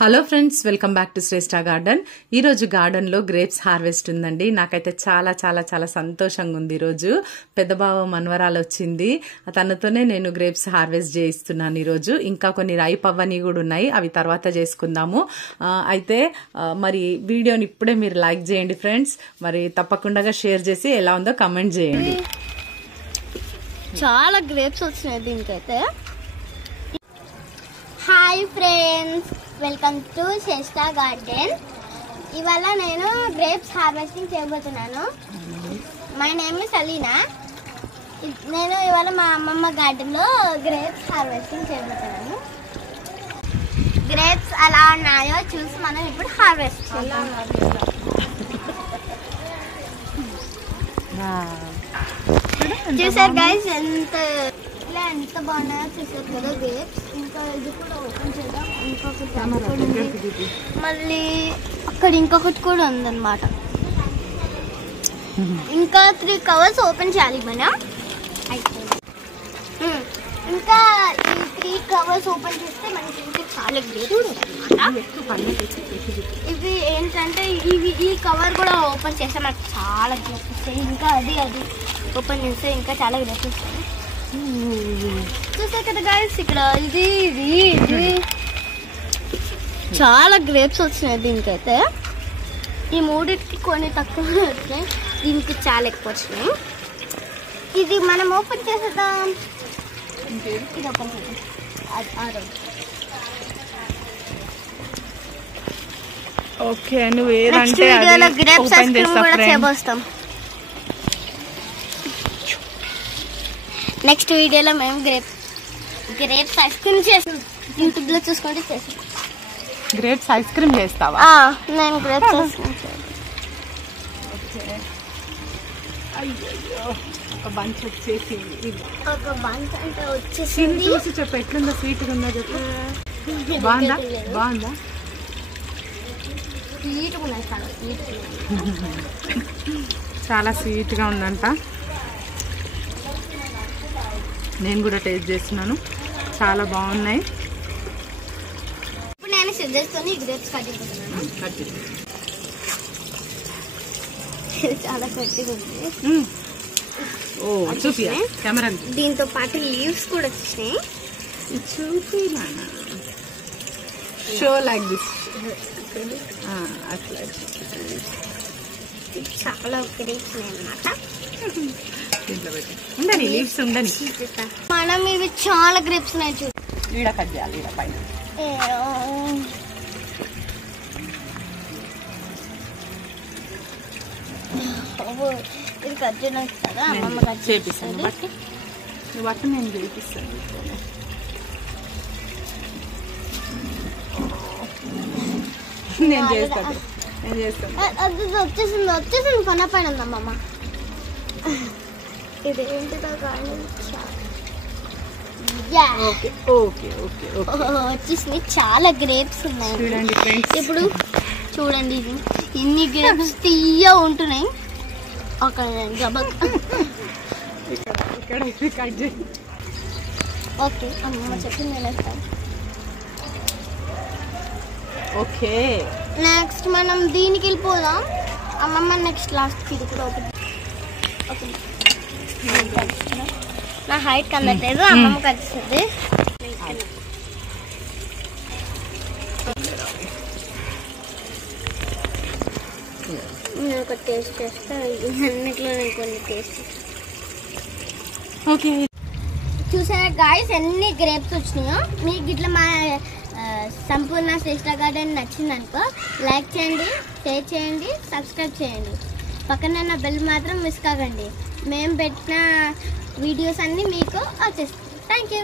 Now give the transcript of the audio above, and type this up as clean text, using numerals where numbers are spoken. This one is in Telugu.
Hello friends, welcome back to Shreshta Garden. ఈరోజు గార్డెన్లో గ్రేప్స్ హార్వెస్ట్ ఉందండి. నాకైతే చాలా చాలా చాలా సంతోషంగా ఉంది. ఈరోజు పెద్ద బావ మనవరాలు వచ్చింది, తనతోనే నేను గ్రేప్స్ హార్వెస్ట్ చేయిస్తున్నాను. ఈరోజు ఇంకా కొన్ని రైప్ అవ్వని కూడా ఉన్నాయి, అవి తర్వాత చేసుకుందాము. అయితే మరి వీడియోని ఇప్పుడే మీరు లైక్ చేయండి ఫ్రెండ్స్, మరి తప్పకుండా షేర్ చేసి ఎలా ఉందో కమెంట్ చేయండి. చాలా గ్రేప్స్ వచ్చినాయి దీనికైతే. Hi friends, welcome to Shreshta Garden. ఇవాళ నేను గ్రేప్స్ హార్వెస్టింగ్ చేయబోతున్నాను. My name is Alina. నేను ఇవాళ మా అమ్మమ్మ గార్డెన్లో గ్రేప్స్ హార్వెస్టింగ్ చేయబోతున్నాను. గ్రేప్స్ ఎలా ఉన్నాయో చూసి మనం ఇప్పుడు హార్వెస్ట్ చేద్దాం. చూసారు గైస్, ఎంత బాగున్నాయో చూసారు కదా గ్రేప్స్. ఇంకా ఇది కూడా ఓపెన్ చేద్దాం. ఇంకొకటి మళ్ళీ అక్కడ ఇంకొకటి కూడా ఉందన్నమాట. ఇంకా 3 కవర్స్ ఓపెన్ చేయాలి మనం. ఇంకా ఈ 3 కవర్స్ ఓపెన్ చేస్తే మనకి ఇంకా చాలా గ్రేప్స్ అన్నమాట. ఇవి ఏంటంటే ఈ కవర్ కూడా ఓపెన్ చేస్తే మనకు చాలా గ్రేప్స్ వస్తాయి. ఇంకా అది ఓపెన్ చేస్తే ఇంకా చాలా గ్రేప్స్ వస్తాయి. చూసారు కదా గైస్, ఇక్కడ ఇది చాలా గ్రేప్స్ వచ్చినాయి దీనికైతే. ఈ మూడింటికి కొన్ని తక్కువ వచ్చినాయి, దీనికి చాలా ఎక్కువ వచ్చినాయి. ఇది మనం ఓపెన్ చేసేద్దాం. ఇది ఓపెన్ చేద్దాం. ఓకే, నువ్వు ఏదంటే గ్రేప్స్ ఐస్ క్రీమ్ కూడా చేయబోస్తాం. నెక్స్ట్ వీడియోలో మేము గ్రేప్స్ ఐస్ క్రీమ్ చేసాం. యూట్యూబ్ లో చూసుకుంటే చేసాం. గ్రేప్స్ ఐస్ క్రీమ్ చేస్తావా? నేను గ్రేప్స్ ఐస్ క్రీమ్ ఒక బంచ్ వచ్చేసింది. ఒక బంచ్ అంటే వచ్చేసింది. చూసి చెప్పు, ఎట్లుందో? స్వీట్ గా ఉందా చెప్పు. బాగుందా? స్వీట్ ఉన్నాయి, చాలా స్వీట్ గా ఉందంట. నేను కూడా టేస్ట్ చేస్తున్నాను, చాలా బాగున్నాయి. ఇప్పుడు నేను సిద్ధేస్తాను. ఈ గ్రేప్స్ కట్టిపోతున్నాను. చాలా గట్టిగా ఉంది. ఓ చూపి కెమెరా. దీంతో పాటు లీవ్స్ కూడా వచ్చినాయి. చూపి షో లైక్ దిస్. అట్లా చాలా గ్రేప్స్ అన్నమాట. ఉండని లీవ్స్ ఉండని. మనం ఇవి చాలా గ్రేప్స్ ఉన్నాయి. చూడు, ఈడ కట్ చేయాలి. ఈడ పైన ఇది కట్ చేయడానికి కదా అమ్మమ్మ కట్ చేపిస్తాను. బట్టి నేను చేపిస్తాను. నేను చేస్తాను. అది వచ్చేసింది కొన పైన ఉందమ్మమ్మ. ఇదేంటిదో కానీ వచ్చేసింది. చాలా గ్రేప్స్ ఉన్నాయి. ఇప్పుడు చూడండి, ఇన్ని గ్రేప్స్ తీయ ఉంటున్నాయి. ఒక ఓకే, అమ్మమ్మ చెప్పింది నేనేస్తాను. ఓకే, నెక్స్ట్ మనం దీనికి వెళ్ళిపోదాం. అమ్మమ్మ నెక్స్ట్ లాస్ట్ ఇది కూడా ఓపెన్. నా హైట్ కనట్లేదు, అమ్మమ్మ కనిపిస్తుంది. నేను ఒక టేస్ట్ చేస్తా. అన్నిట్లో నేను కొన్ని టేస్ట్. ఓకే, చూసారా గాయ్స్, ఎన్ని గ్రేప్స్ వచ్చినాయో. మీకు ఇట్లా మా సంపూర్ణ శ్రేష్ఠ గార్డెన్ నచ్చిందనుకో లైక్ చేయండి, షేర్ చేయండి, సబ్స్క్రైబ్ చేయండి. పక్కన ఉన్న బెల్ మాత్రం మిస్ కాకండి. మేము పెట్టిన వీడియోస్ అన్నీ మీకు వచ్చేస్తాయి. Thank you.